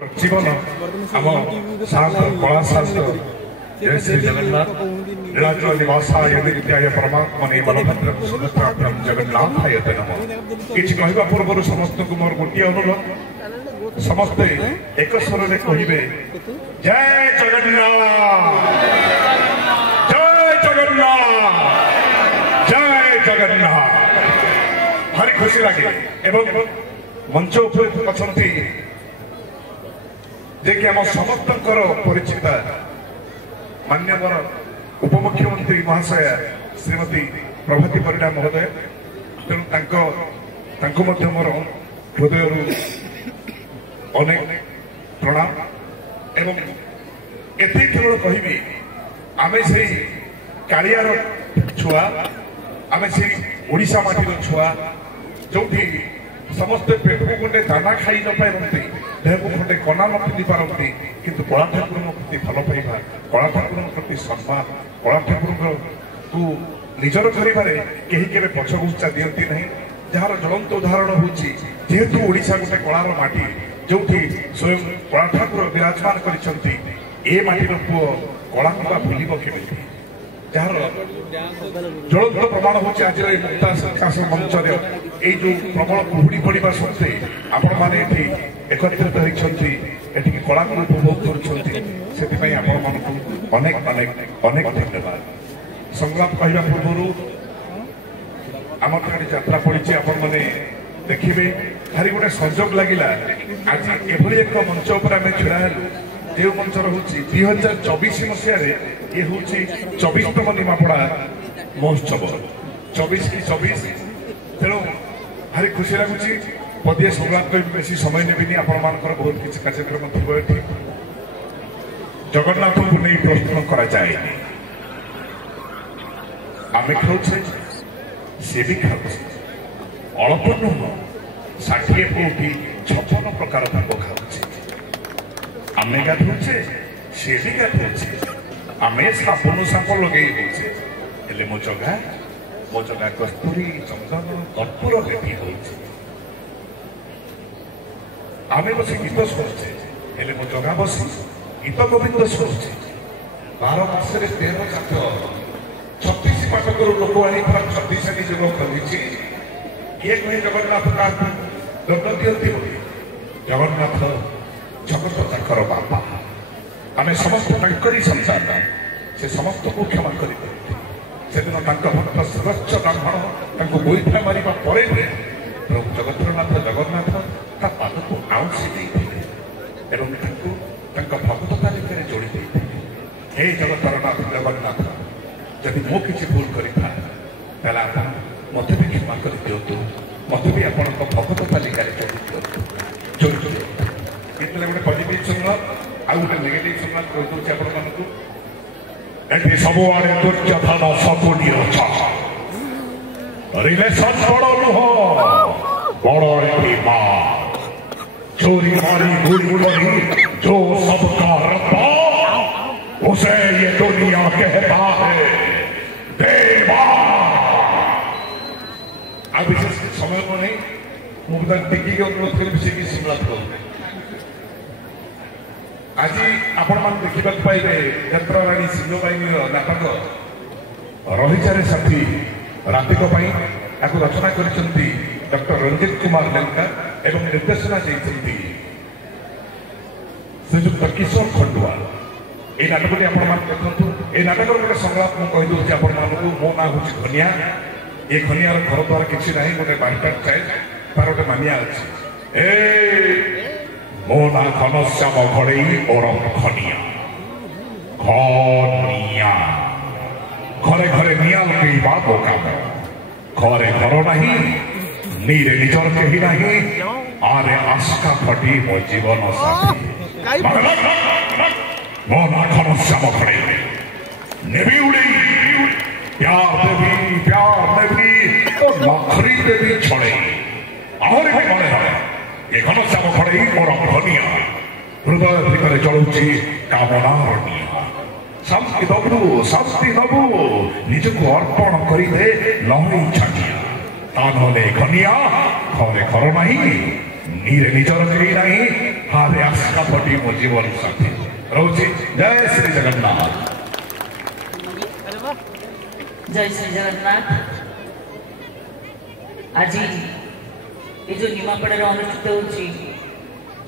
जीवन आम शास्त्र कला शास्त्र जय श्री जगन्नाथ लीलाचल निवासाय नित्याय परमात्मने बलभद्रं सुभद्राभ्यां जगन्नाथाय नमः। किछि कहबा पूर्व समस्त को मोर गोटिए अनुरोध समस्ते एक स्वर रे कहिबे जय जगन्नाथ जय जगन्नाथ जय जगन्नाथ। भारी खुशी लगे एवं मंच उपस्थित अछंती जेकि आम समस्त परिचिता मान्यवर उपमुख्यमंत्री महाशया श्रीमती प्रभाती परिडा महोदय तेणु मोर हृदय अनेक प्रणाम एवं एति केवल कहबी आमे से कालियार छुआ आमे से ओडिशा माटीर छुआ जो समस्ते पेट को गोटे दाना खाई न पारती देह को गोटे कना न पिंधि पारती किंतु कला ठाकुर प्रति भल पाइबा कला ठाकुर प्रति सम्मान कला ठाकुर को निजर करिबारे केही केबे पछ घुचा दियंती नहीं जार ज्वलंत उदाहरण होची जेहेतु ओडिशा गोटे कलार माटी जोठी स्वयं कला ठाकुर विराजमान करिसंती ए माटीर पुओ कला का भूलिब केमिति जार ज्वलंत प्रमाण होची आज ए मुक्ता संकाश मंच रे ए जो प्रबल कुहुड़ी पड़िबा सत्ते आपण माने एठी एकत्रित होइछंती एठी कला को उपभोग करूछंती सेति पई आपण मानकु अनेक अनेक अनेक धन्यवाद। संग्राम कहबा पूर्वरु आमर यात्रा पड़ी आपण माने देखिबे भारी गोटे संजोग लागिला आज एभली एक मंच उपर आमे छिड़ा हेलु जे मंच रहउची 2024 मसिया रे ए होची 24तम निमापड़ा महोत्सव 24 की 24 तेणु भारी खुशी लगुच पदिए संग्राम कर बेसी समय नेबिनी आपण मानकर बहुत किसी कार्यक्रम थिबो एठी जगन्नाथ को नहीं प्रस्तुत करा जाए आमे खाउछे से भी खाउछे अल्प नुह 60 कोटी 56 प्रकार भाग खाउछे आमे गाधुछे से भी गाधुछे आमे साबुन साप लगे होछे हेले मो जगह कस्तूरी चंदन कर्पूर भेटी होइछे आमे बसी गीत शुणुचे हेले मो जगह बसी गीत गोविंद शुणुचे 12 मास 13 जात 36 पाठक लोक आनी 36 जुग कहिछि ये कहे जगन्नाथ का दंड दियंती बोली जगन्नाथ जगत ताकर बापा आमे समस्त ताकरी संसार से समस्त को क्षमा करि से दिन भक्त श्रेष्ठ ब्राह्मण गोईठा मारिबा परे प्रभु जगतनाथ जगन्नाथ ता पाद को आउसी देते एवं भक्त तालिका जोड़ी देते हे जगतरनाथ जगन्नाथ जदि मो किसी भूल करा मत भी क्षमा कर दिंतु मत भी आप भक्त तालिका जोड़ी दिंतु गोटे पॉजिटिव संवाद आ गोटे नेगेटिव संवाद कह दूसरी आपको एटी सबुआड़े दुर्योधन शकुनी रिलेशन बड़ नुह बड़ एटी मां चोरी मारी गुड़ी करी जो सबका रब्बा उसे ये दुनिया कहता है देवा। अब विशेष समय को नहीं मुझे टिकी के अनुरोध कर विषय की सिमला करूँ आज आपण मान देखा पाइबे यात्राराणी सिंहबाहिनी नाटक रहीचारे साथी रातिक रचना करिसंती डॉक्टर रंजित कुमार लंका एवं निर्देशना देइसंती श्रीजुक्त किशोर खंडुआल ए नाटक आपण मान देखंतु ए नाटक गोटे संलाप मु कहि दउछि आपण मानकु मो ना होछि खनिया ए खनियार घर द्वार किछि नाही गोटे बाइटर चाइल्ड तार गोटे मानिया अछि ए मो ना घनश्याम घड़ई और खनिया खनिया घरे घरे निया लुकेबा को काम घरे घर नहीं नीरे निजर कही नहीं आरे आस्था फटी मो जीवन साथी मो ना घनश्याम घड़ई नेबी उड़ी प्यार देवी और लखरी देवी छड़े और भी बड़े है ये घनश्याम घड़ई और खनिया हृदय भितर जलुची कामनार निया शांति दबु निजको अर्पण करिदे लहरी छाटिया ता नले खनिया घरे घर नहीं नीरे निजर केही नहीं हारे आशा पटी मो जीवन साथी रोची। जय श्री जगन्नाथ। जय श्री जगन्नाथ। आज ये जो निमापड़े अनुष्ठित होची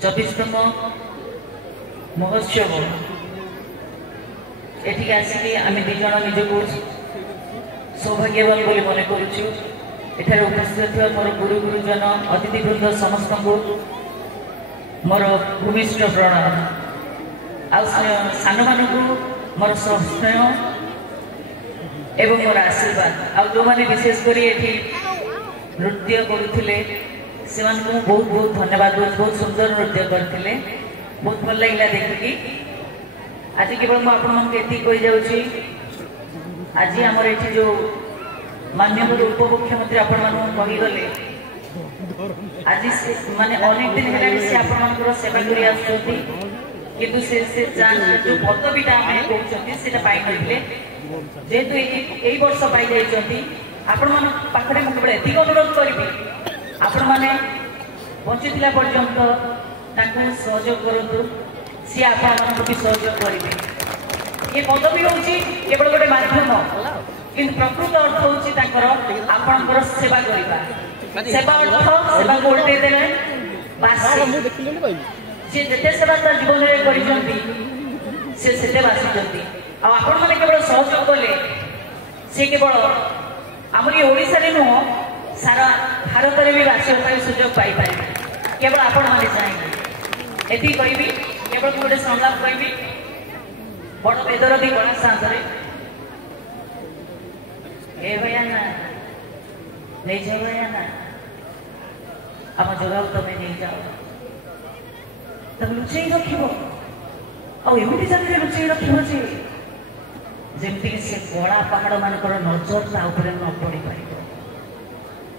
24तम महोत्सव एठी आसिक आम दिज निजक सौभाग्यवान बोली मन करुचु। एठार उपस्थित मोर गुरु गुरुजन अतिथिवृंद समस्त मोर भूमिष्ठ प्रणाम सान मानक मोर स्नेह एवं मोर आशीर्वाद आ जो मैंने विशेषकर ये नृत्य करुले से बहुत बहुत धन्यवाद दूँ। बहुत सुंदर नृत्य करते बहुत भल लगे देखिकी। आज केवल मुझे कही जाऊँगी आज आमर ये जो माननीय उपमुख्यमंत्री आपण कहीगले आज माने अनेक दिन है आपण सेवा कर किंतु से जो पदवीटा कहते पाई नथिले जेहेतु यही वर्ष पाई जाइछंती आपण मन पाखरे मु केवल एतिक अनुरोध करिबी आपण माने बंचिथिला पर्यंत ताकू सहयोग करंतु सी आपण मन भी सहयोग करिबे। ये पदवी होची केवल गोटे माध्यम किंतु प्रकृत अर्थ होची ताकर आपनकर सेवा करिबा। सेवा अर्थ सेवा को उल्टे देले बासी जे जते सेवा तार जीवन रे करिसंती से सेते बासीचंती आ आपण माने केवल सहयोग कले से केवल आमरी ओडिसा रे नुह सारा भारत रे भी बासियों का सुयोग पाई पाए केवल आपण माने चाहिए एति कहबी केवल गोटे संलाप कहबी बड़ बेदरदी गणा साथरे ए भैया ना नहीं जाओ भैया ना आम जगह तुम नहीं जाओ तब लुचई रखिबो आमती जगह लुचई रखिबो जे जमती से कला पहाड़ मानकर नजर ता ऊपर न पड़ी पार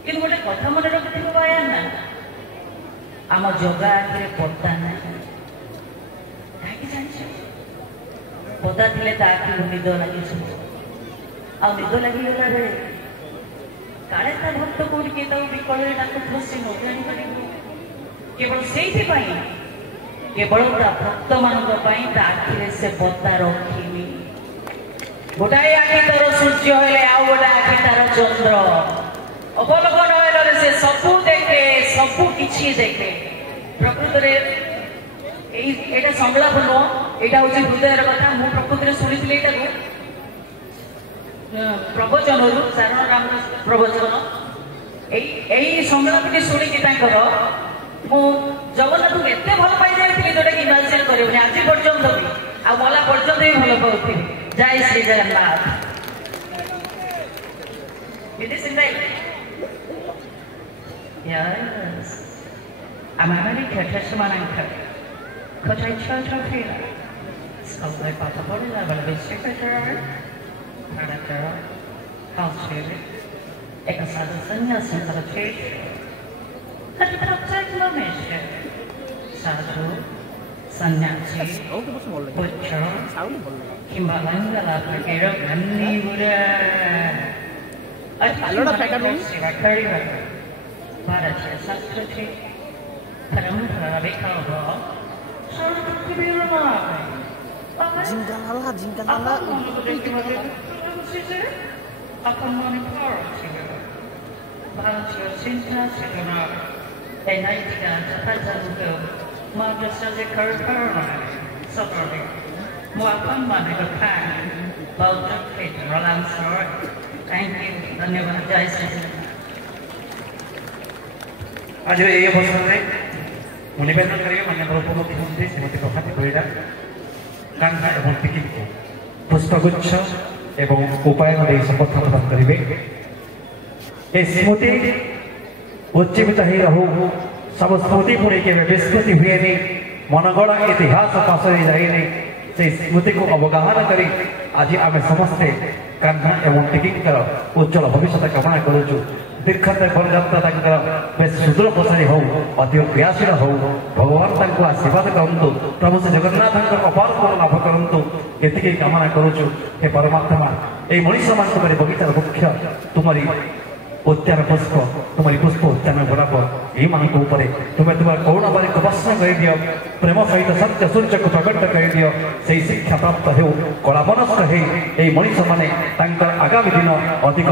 कि गोटे कथा मन रखि भैया ना आम जगह आखिरे पदा ना कहीं जान पदा थे आखि निद लगे आ निद लगिगला बेले काले ता भक्त कौटी किए विकल डाकुथ से न जापर केवल से केवल भक्त मान आखिरे से पदा रखी गोटाए आखि तार सूर्य हेले आउ गोटे आखि तार चंद्र अवलोकन हेले से सबू देखे सबू किछि देखे। प्रकृत एटा संलाप नुह एटा हूँ हृदयर कथा मु प्रकृत शुणी एटा प्रवचन सारण राम प्रवचन यही संलापटी शुणिकी मु जगन्नाथ को एत भल पाई जाती जोटा कि इमेजिन कर आज पर्यंत भी आ मला पर्यंत भी भल पाऊथी। जय Shri Jagannath. Yes. I'm having a testimony. Could I charge a fee? Something like that. What is that? Will be secretary, manager, counselor, a citizen, a secretary. Could you protect my mission? Sadhu, Sanyasi, Butcher, Kimbalanga, Pakira, Gandhi, Buddha. A lot of secretary, Bharatiya Sanskrit, Parampara Vikava, Jingalala, Bharatiya Sinta Sigana, a nightingale, Patango, Madrasa Karpara, Suffering, Muapamani, the Pan, Baltic, Roland Sword. Thank you, धन्यवाद। जय श्री आज ये अवसर में निवेदन करेंगे माननीय उपमुख्यमंत्री श्रीमती प्रभाती परिड़ा कान्हा एवं टिकिट को पुष्पगुच्छ एवं उपायन संबर्धना प्रदान करेंगे। ये स्मृति उज्जीवित ही रहू सब स्मृति पुरी के विस्मृति हुए नहीं मनगढ़ा इतिहास पास जाए से स्मृति को अवगाहन करी आज आम समस्ते कान्हा एवं टिकिट उज्जवल भविष्य कामना करुचु। दीर्घाय बलयात्रा बेस सुदूर प्रसारी हो अति प्रयासील हो भगवान आशीर्वाद करूँ प्रभु श्री जगन्नाथ अपार फल लाभ करूँ ये कामना करुचु। हे परमात्मा ये मनीष मान बगीचार मुख्य तुमरी उद्यान पुष्प तुम्हारी पुष्प उद्यान गोलाप ये तुम्हें तुम्हार करुणा बारी को वर्षण कर दियो प्रेम सहित सत्य सूर्य को प्रकट कर दियो से शिक्षा प्राप्त हो कलाबनस्थ हो मनीष मैंने आगामी दिन अधिक